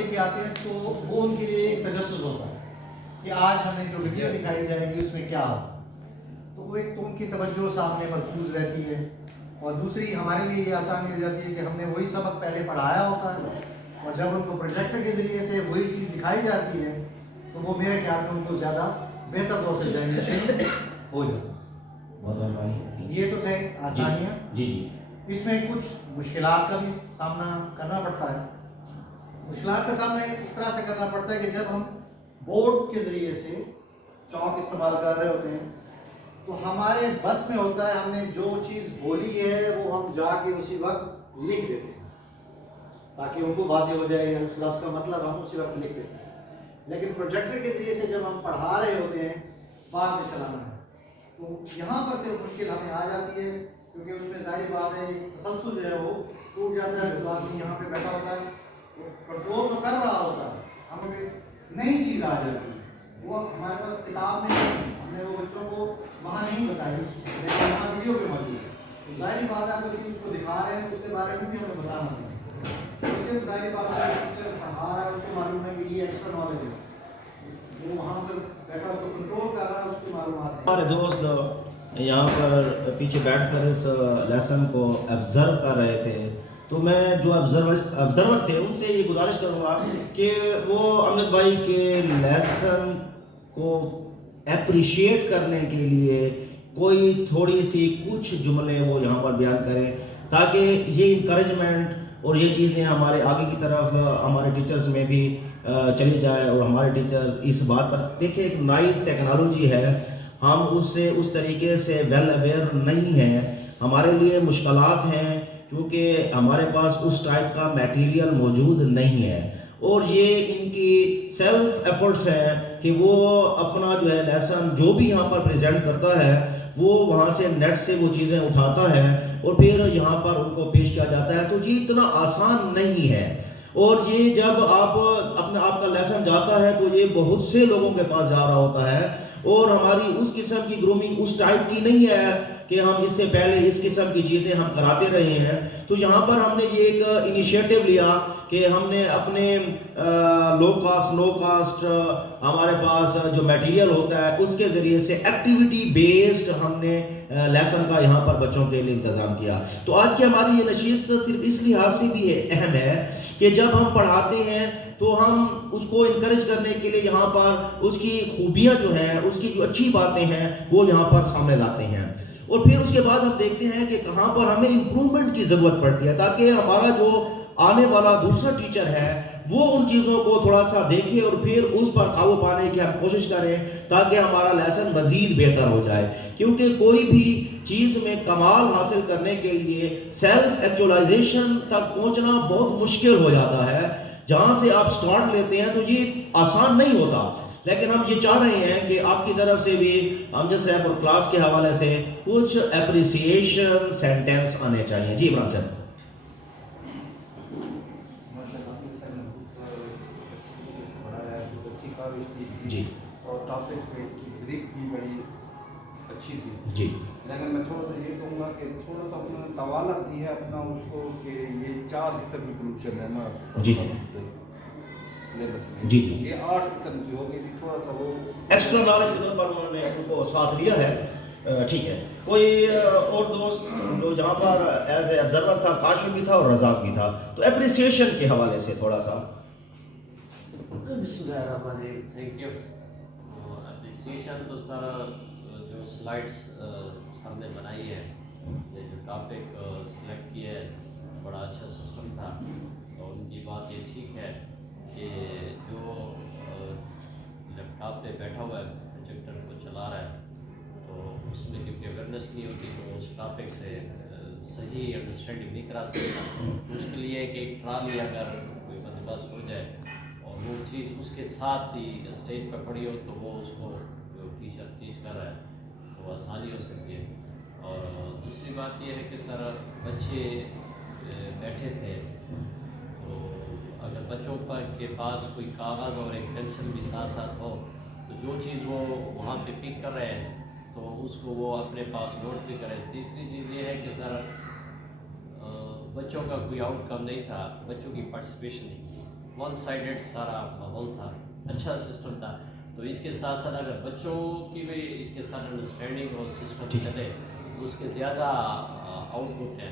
لے کے آتے ہیں تو وہ ان کے لیے ایک تجسس ہوتا ہے کہ آج ہمیں جو ویڈیو دکھائی جائے گی اس میں کیا ہوگا، تو وہ ایک تو ان کی توجہ سامنے مرکوز رہتی ہے، اور دوسری ہمارے لیے یہ آسانی ہو جاتی ہے کہ ہم نے وہی سبق پہلے پڑھایا ہوتا ہے، اور جب ان کو پروجیکٹر کے ذریعے سے وہی چیز دکھائی جاتی ہے تو وہ میرے خیال میں ان کو زیادہ بہتر طور سے ذہنی ہو جاتا ہے۔ بہت مہربانی۔ یہ تو تھے آسانیاں۔ جی جی اس میں کچھ مشکلات کا بھی سامنا کرنا پڑتا ہے۔ مشکلات کا سامنا اس طرح سے کرنا پڑتا ہے کہ جب ہم بورڈ کے ذریعے سے چاک استعمال کر رہے ہوتے ہیں تو ہمارے بس میں ہوتا ہے ہم نے جو چیز بولی ہے وہ ہم جا کے اسی وقت لکھ دیتے ہیں تاکہ ان کو واضح ہو جائے اس لفظ کا مطلب ہم اسی وقت لکھ دیتے ہیں، لیکن پروجیکٹر کے ذریعے سے جب ہم پڑھا رہے ہوتے ہیں بعد میں چلانا ہے تو یہاں پر سے مشکل ہمیں آ جاتی ہے، کیونکہ اس میں ظاہر بات ہے تسلسل جو ہے وہ ٹوٹ جاتا ہے۔ جو آدمی یہاں پہ بیٹھا ہوتا ہے وہ کنٹرول تو کر رہا ہوتا ہے، ہمیں نئی چیز آ جاتی ہے، وہ ہمارے پاس کتاب میں ہم نے وہ بچوں کو وہاں نہیں بتائی لیکن وہاں ویڈیو پہ موجود ہے، تو ظاہر بات ہے کوئی چیز کو دکھا رہے ہیں اس کے بارے میں بھی ہمیں بتانا ہے، اس سے ظاہر بات ہے ٹیچر پڑھا رہا ہے اس کو معلوم ہے کہ یہ ایکسٹرا نالج ہے، وہ وہاں پر بیٹھا اس کو کنٹرول کر رہا ہے اس کی معلومات ہے۔ ہمارے دوست یہاں پر پیچھے بیٹھ کر اس لیسن کو آبزرو کر رہے تھے، تو میں جو آبزرور تھے ان سے یہ گزارش کروں گا کہ وہ امجد بھائی کے لیسن کو اپریشیٹ کرنے کے لیے کوئی تھوڑی سی کچھ جملے وہ یہاں پر بیان کریں تاکہ یہ انکریجمنٹ اور یہ چیزیں ہمارے آگے کی طرف ہمارے ٹیچرز میں بھی چلی جائے، اور ہمارے ٹیچرز اس بات پر دیکھیں ایک نئی ٹیکنالوجی ہے، ہم اس سے اس طریقے سے ویل اویئر نہیں ہیں، ہمارے لیے مشکلات ہیں کیونکہ ہمارے پاس اس ٹائپ کا میٹیریل موجود نہیں ہے، اور یہ ان کی سیلف ایفرٹس ہیں کہ وہ اپنا جو ہے لیسن جو بھی یہاں پر پریزنٹ کرتا ہے وہ وہاں سے نیٹ سے وہ چیزیں اٹھاتا ہے اور پھر یہاں پر ان کو پیش کیا جاتا ہے، تو یہ اتنا آسان نہیں ہے، اور یہ جب آپ کا لیسن جاتا ہے تو یہ بہت سے لوگوں کے پاس جا رہا ہوتا ہے، اور ہماری اس قسم کی گرومنگ اس ٹائپ کی نہیں ہے کہ ہم اس سے پہلے اس قسم کی چیزیں ہم کراتے رہے ہیں، تو یہاں پر ہم نے یہ ایک انیشیٹو لیا کہ ہم نے اپنے لو کاسٹ نو کاسٹ ہمارے پاس جو میٹیریل ہوتا ہے اس کے ذریعے سے ایکٹیویٹی بیسڈ ہم نے لیسن کا یہاں پر بچوں کے لیے انتظام کیا۔ تو آج کی ہماری یہ نشست صرف اس لحاظ سے بھی اہم ہے کہ جب ہم پڑھاتے ہیں تو ہم اس کو انکریج کرنے کے لیے یہاں پر اس کی خوبیاں جو ہیں اس کی جو اچھی باتیں ہیں وہ یہاں پر سامنے لاتے ہیں، اور پھر اس کے بعد ہم دیکھتے ہیں کہ کہاں پر ہمیں امپرومنٹ کی ضرورت پڑتی ہے تاکہ ہمارا جو آنے والا دوسرا ٹیچر ہے وہ ان چیزوں کو تھوڑا سا دیکھے اور پھر اس پر قابو پانے کی ہم کوشش کریں تاکہ ہمارا لیسن مزید بہتر ہو جائے، کیونکہ کوئی بھی چیز میں کمال حاصل کرنے کے لیے سیلف ایکچولائزیشن تک پہنچنا بہت مشکل ہو جاتا ہے، جہاں سے آپ سٹارٹ لیتے ہیں تو یہ آسان نہیں ہوتا، لیکن ہم یہ چاہ رہے ہیں کہ آپ کی طرف سے بھی امجد صاحب اور کلاس کے حوالے سے کچھ اپریسیشن سینٹینس آنے چاہیے۔ جی عمران صاحب۔ جی اور ٹاپک کی بریک بھی بڑی اچھی تھی جی لیکن میں تھوڑا سا یہ کہوں گا کہ تھوڑا سا انہوں نے طوالت دی ہے اپنا اس کو کہ یہ 4 قسم کی پروڈکشن ہے نا جی سلیبس میں، جی یہ 8 قسم کی ہو گئی تھی، تھوڑا سا وہ ایکسٹرا نالج کے طور پر انہوں نے ان کو ساتھ لیا ہے۔ ٹھیک ہے، کوئی اور دوست جو جہاں پر ایز اے آبزرور تھا، کاشف بھی تھا اور رزاق بھی تھا، تو اپریسیشن کے حوالے سے تھوڑا سا۔ بسم اللہ الرحمن الرحیم، تھینک یو۔ اپریسیشن تو سر جو سلائڈس سر نے بنائی ہے، یہ جو ٹاپک سلیکٹ کیا ہے بڑا اچھا سسٹم تھا، اور ان کی بات یہ ٹھیک ہے کہ جو لیپ ٹاپ پہ بیٹھا ہوا ہے پروجیکٹر کو چلا رہا ہے تو اس میں کیونکہ اویئرنیس نہیں ہوتی تو اس ٹاپک سے صحیح انڈرسٹینڈنگ نہیں کرا سکتا، اس کے لیے کہ ایک ٹرالی اگر کوئی بندوبست ہو جائے اور وہ چیز اس کے ساتھ ہی اسٹیج پہ پڑی ہو تو وہ اس کو جو ٹیچر ٹیچ کر رہا ہے تو آسانی ہو سکتی ہے۔ اور دوسری بات یہ ہے کہ سر بچے بیٹھے تھے تو اگر بچوں کے پاس کوئی کاغذ اور ایک پینسل بھی ساتھ ساتھ ہو تو جو چیز وہ وہاں پہ پک کر رہے ہیں تو اس کو وہ اپنے پاس نوٹ بھی کریں۔ تیسری چیز یہ ہے کہ سر بچوں کا کوئی آؤٹ کم نہیں تھا، بچوں کی پارٹیسپیشن نہیں، वन साइडेड सारा माहौल था, अच्छा सिस्टम था। तो इसके साथ साथ अगर बच्चों की भी इसके साथ अंडरस्टैंडिंग और सिस्टम चले तो उसके ज़्यादा आउटपुट है।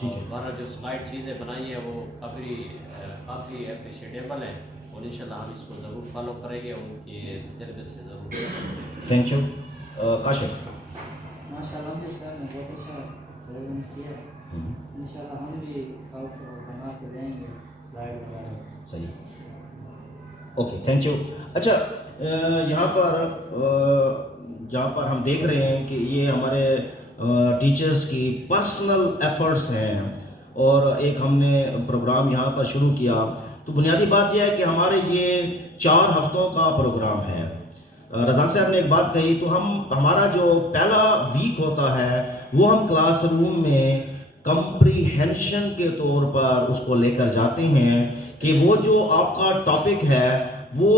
ठीक है। हमारा जो स्लाइड चीज़ें बनाई है वो काफ़ी अप्रिशिएटेबल है और इंशाल्लाह हम इसको ज़रूर फॉलो करेंगे और उनके तजर्बे से ज़रूर। Thank you. काशिफ। माशाल्लाह से सर ने बहुत अच्छा प्रेजेंट किया। इंशाल्लाह हम भी कल से बना के देंगे स्लाइड वगैरह। सही, ओके, थैंक यू। अच्छा, यहाँ पर जहाँ पर हम देख रहे हैं कि ये हमारे टीचर्स की पर्सनल एफर्ट्स हैं और एक हमने प्रोग्राम यहाँ पर शुरू किया। तो बुनियादी बात यह है कि हमारे ये 4 हफ्तों का प्रोग्राम है। रज़ाक साहब ने एक बात कही, तो हमारा जो पहला वीक होता है वो हम क्लासरूम में कंप्रीहेंशन के तौर पर उसको लेकर जाते हैं कि वो जो आपका टॉपिक है वो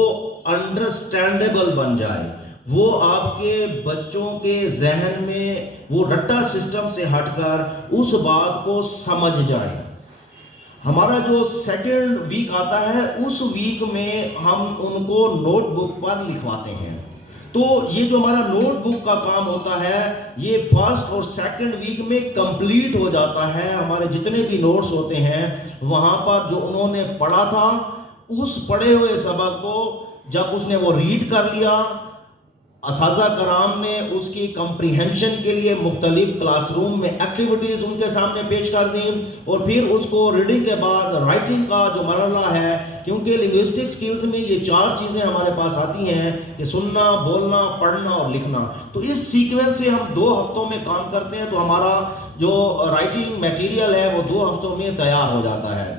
अंडरस्टैंडेबल बन जाए, वो आपके बच्चों के जहन में वो रट्टा सिस्टम से हटकर उस बात को समझ जाए। हमारा जो सेकंड वीक आता है उस वीक में हम उनको नोटबुक पर लिखवाते हैं। तो ये जो हमारा नोटबुक का काम होता है ये फर्स्ट और सेकंड वीक में कंप्लीट हो जाता है। हमारे जितने भी नोट्स होते हैं वहाँ पर जो उन्होंने पढ़ा था उस पढ़े हुए सबक को जब उसने वो रीड कर लिया, असाज़ा कराम ने उसकी कंप्रीहेंशन के लिए मुख्तलिफ क्लासरूम में एक्टिविटीज़ उनके सामने पेश कर दी और फिर उसको रीडिंग के बाद राइटिंग का जो मरहला है, क्योंकि लिंग्विस्टिक स्किल्स में ये 4 चीज़ें हमारे पास आती हैं कि सुनना, बोलना, पढ़ना और लिखना। तो इस सीक्वेंस से हम 2 हफ्तों में काम करते हैं तो हमारा जो राइटिंग मटेरियल है वो 2 हफ्तों में तैयार हो जाता है।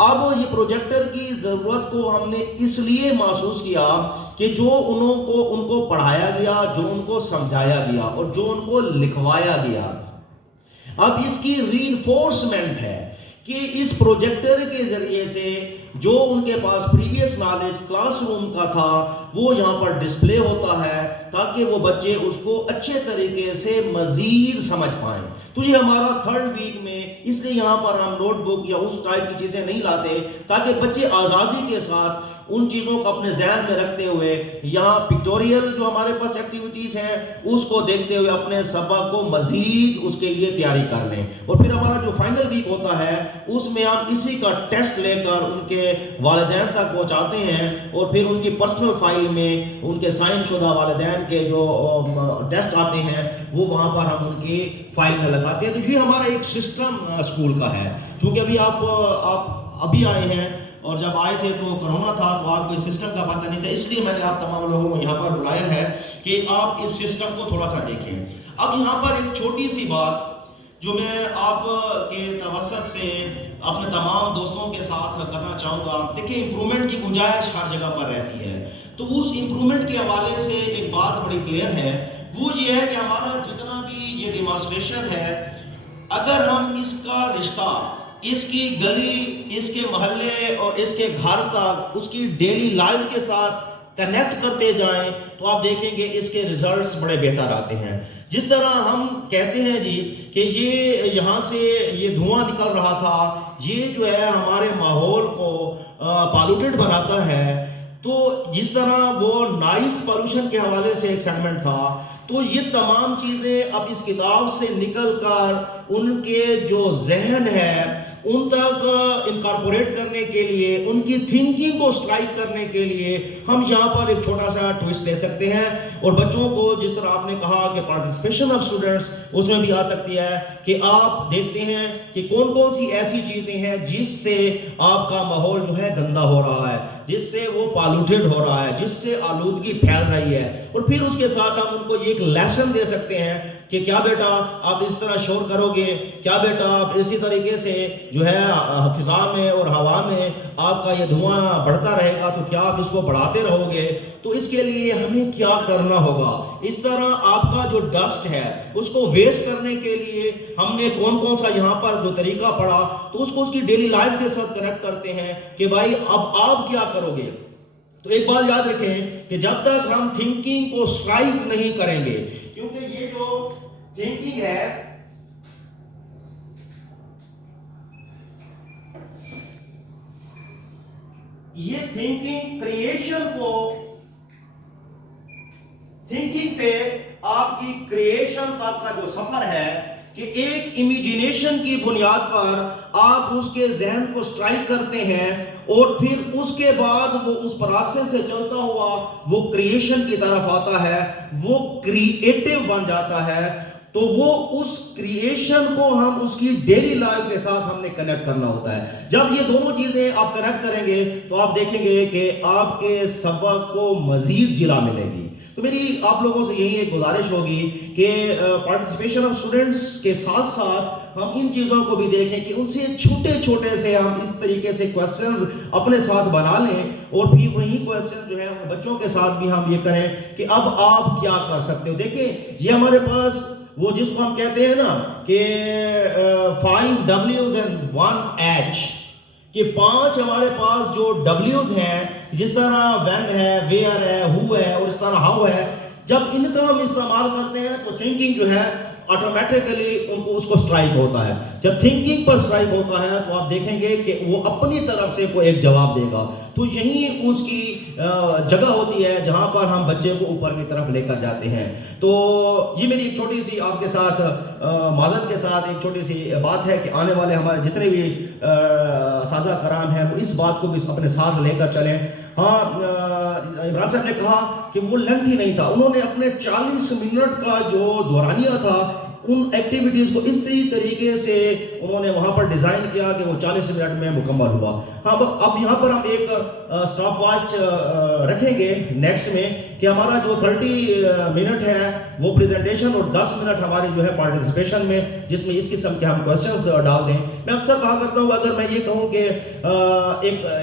अब ये प्रोजेक्टर की ज़रूरत को हमने इसलिए महसूस किया कि जो उनको पढ़ाया गया, जो उनको समझाया गया और जो उनको लिखवाया गया, अब इसकी रीइंफोर्समेंट है कि इस प्रोजेक्टर के ज़रिए से जो उनके पास प्रीवियस नॉलेज क्लासरूम का था वो यहाँ पर डिस्प्ले होता है ताकि वो बच्चे उसको अच्छे तरीके से मज़ीद समझ पाएँ। तो ये हमारा थर्ड वीक में, इसलिए यहाँ पर हम नोटबुक या उस टाइप की चीज़ें नहीं लाते ताकि बच्चे आज़ादी के साथ उन चीज़ों को अपने जहन में रखते हुए यहाँ पिक्टोरियल जो हमारे पास एक्टिविटीज़ हैं उसको देखते हुए अपने सबक को मज़ीद उसके लिए तैयारी कर लें। और फिर हमारा जो फाइनल वीक होता है उसमें हम इसी का टेस्ट लेकर उनके वालिदैन तक पहुँचाते हैं और फिर उनकी पर्सनल फाइल में उनके साइन शुदा वालिदैन के जो टेस्ट आते हैं वो वहाँ पर हम उनकी फाइल में लगाते हैं। तो ये हमारा एक सिस्टम स्कूल का है। चूँकि अभी आप अभी आए हैं और जब आए थे तो कोरोना था तो आपको इस सिस्टम का पता नहीं था, इसलिए मैंने आप तमाम लोगों को यहाँ पर बुलाया है कि आप इस सिस्टम को थोड़ा सा देखें। अब यहाँ पर एक छोटी सी बात जो मैं आपके तवस्सुत से अपने तमाम दोस्तों के साथ करना चाहूँगा। देखिए, इम्प्रूवमेंट की गुंजाइश हर जगह पर रहती है, तो उस इम्प्रूवमेंट के हवाले से एक बात बड़ी क्लियर है, वो ये है कि हमारा जितना भी ये डिमॉन्स्ट्रेशन है, अगर हम इसका रिश्ता इसकी गली, इसके मोहल्ले और इसके घर तक उसकी डेली लाइफ के साथ कनेक्ट करते जाएं तो आप देखेंगे इसके रिजल्ट्स बड़े बेहतर आते हैं। जिस तरह हम कहते हैं जी कि ये यहाँ से ये धुआं निकल रहा था, ये जो है हमारे माहौल को पॉल्यूटेड बनाता है, तो जिस तरह वो नॉइस पॉल्यूशन के हवाले से एक सेगमेंट था, तो ये तमाम चीज़ें अब इस किताब से निकलकर उनके जो जहन है उन तक इनकॉर्पोरेट करने के लिए, उनकी थिंकिंग को स्ट्राइक करने के लिए हम यहाँ पर एक छोटा सा ट्विस्ट ले सकते हैं। और बच्चों को जिस तरह आपने कहा कि पार्टिसिपेशन ऑफ स्टूडेंट्स उसमें भी आ सकती है कि आप देखते हैं कि कौन कौन सी ऐसी चीज़ें हैं जिससे आपका माहौल जो है गंदा हो रहा है, जिससे वो पॉल्यूटेड हो रहा है, जिससे आलूदगी फैल रही है। और फिर उसके साथ हम उनको एक लेसन दे सकते हैं कि क्या बेटा आप इस तरह शोर करोगे, क्या बेटा आप इसी तरीके से जो है फिजा में और हवा में आपका ये धुआं बढ़ता रहेगा तो क्या आप इसको बढ़ाते रहोगे। तो इसके लिए हमें क्या करना होगा, इस तरह आपका जो डस्ट है उसको वेस्ट करने के लिए हमने कौन कौन सा यहाँ पर जो तरीका पढ़ा, तो उसको उसकी डेली लाइफ के साथ कनेक्ट करते हैं कि भाई अब आप क्या करोगे। तो एक बात याद रखें कि जब तक हम थिंकिंग को स्ट्राइक नहीं करेंगे, क्योंकि ये जो थिंकिंग है ये थिंकिंग क्रिएशन को, थिंकिंग से आपकी क्रिएशन तक का जो सफर है कि एक इमेजिनेशन की बुनियाद पर आप उसके जहन को स्ट्राइक करते हैं और फिर उसके बाद वो उस प्रोसेस से चलता हुआ वो क्रिएशन की तरफ आता है, वो क्रिएटिव बन जाता है, तो वो उस क्रिएशन को हम उसकी डेली लाइफ के साथ हमने कनेक्ट करना होता है। जब ये दोनों चीजें आप कनेक्ट करेंगे तो आप देखेंगे कि आपके सबक को मजीद जिला मिलेगी। तो मेरी आप लोगों से यही एक गुजारिश होगी कि पार्टिसिपेशन ऑफ स्टूडेंट्स के साथ साथ हम इन चीज़ों को भी देखें कि उनसे छोटे छोटे से हम इस तरीके से क्वेश्चंस अपने साथ बना लें और फिर वही क्वेश्चन जो है उन बच्चों के साथ भी हम ये करें कि अब आप क्या कर सकते हो। देखिए ये हमारे पास वो जिसको हम कहते हैं ना कि 5 W's and 1 H, कि 5 हमारे पास जो W's हैं, जिस तरह when है, where है, who है और इस तरह how है, जब इनका हम इस्तेमाल करते हैं तो थिंकिंग जो है ऑटोमेटिकली उनको उसको स्ट्राइक होता है। जब थिंकिंग पर स्ट्राइक होता है तो आप देखेंगे कि वो अपनी तरफ से कोई एक जवाब देगा। तो यही उसकी जगह होती है जहां पर हम बच्चे को ऊपर की तरफ लेकर जाते हैं। तो ये मेरी एक छोटी सी आपके साथ माजरत के साथ एक छोटी सी बात है कि आने वाले हमारे जितने भी साझा कराम हैं वो इस बात को भी अपने साथ लेकर चलें। हाँ, इमरान साहब ने कहा कि वो लेंथ ही नहीं था, उन्होंने अपने 40 मिनट का जो दौरानिया था उन एक्टिविटीज़ को इस तरीके से उन्होंने वहाँ पर डिज़ाइन किया कि वो 40 मिनट में मुकम्मल हुआ। हाँ, अब यहाँ पर हम एक स्टॉप वॉच रखेंगे नेक्स्ट में कि हमारा जो 30 मिनट है वो प्रेजेंटेशन और 10 मिनट हमारी जो है पार्टिसिपेशन में, जिसमें इस किस्म के हम क्वेश्चंस डाल दें। मैं अक्सर कहा करता हूँ अगर मैं ये कहूँ कि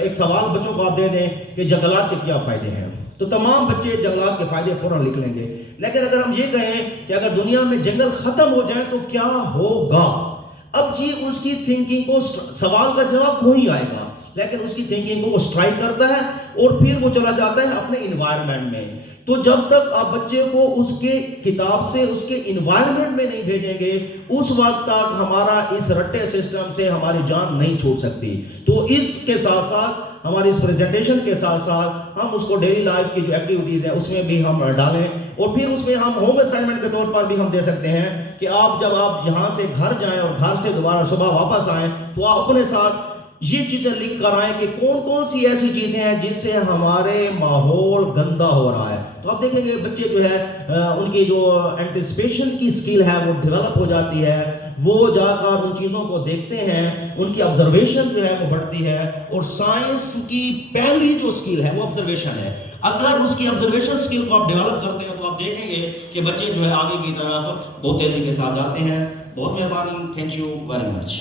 एक सवाल बच्चों को आप दे दें कि जंगलात के क्या फ़ायदे हैं, तो तमाम बच्चे जंगलात के फ़ायदे फ़ौरन लिख लेंगे। लेकिन अगर हम ये कहें कि अगर दुनिया में जंगल ख़त्म हो जाए तो क्या होगा, अब जी उसकी थिंकिंग को, सवाल का जवाब वही आएगा लेकिन उसकी थिंकिंग को वो स्ट्राइक करता है और फिर वो चला जाता है अपने इन्वायरमेंट में। तो जब तक आप बच्चे को उसके किताब से उसके इन्वायरमेंट में नहीं भेजेंगे उस वक्त तक हमारा इस रट्टे सिस्टम से हमारी जान नहीं छूट सकती। तो इसके साथ साथ हमारी इस प्रेजेंटेशन के साथ साथ हम उसको डेली लाइफ की जो एक्टिविटीज़ है उसमें भी हम डालें और फिर उसमें हम होम असाइनमेंट के तौर पर भी हम दे सकते हैं कि आप जब आप यहाँ से घर जाएं और घर से दोबारा सुबह वापस आएं तो आप अपने साथ ये चीज़ें लिख कर आएं कि कौन कौन सी ऐसी चीज़ें हैं जिससे हमारे माहौल गंदा हो रहा है। तो आप देखेंगे बच्चे जो है उनकी जो एंटिसिपेशन की स्किल है वो डेवलप हो जाती है, वो जाकर उन चीज़ों को देखते हैं, उनकी ऑब्जर्वेशन जो है वो बढ़ती है। और साइंस की पहली जो स्किल है वो ऑब्जर्वेशन है। अगर उसकी ऑब्जर्वेशन स्किल को आप डेवलप करते हैं तो आप देखेंगे कि बच्चे जो है आगे की तरफ बहुत तेज़ी के साथ जाते हैं। बहुत मेहरबानी, थैंक यू वेरी मच।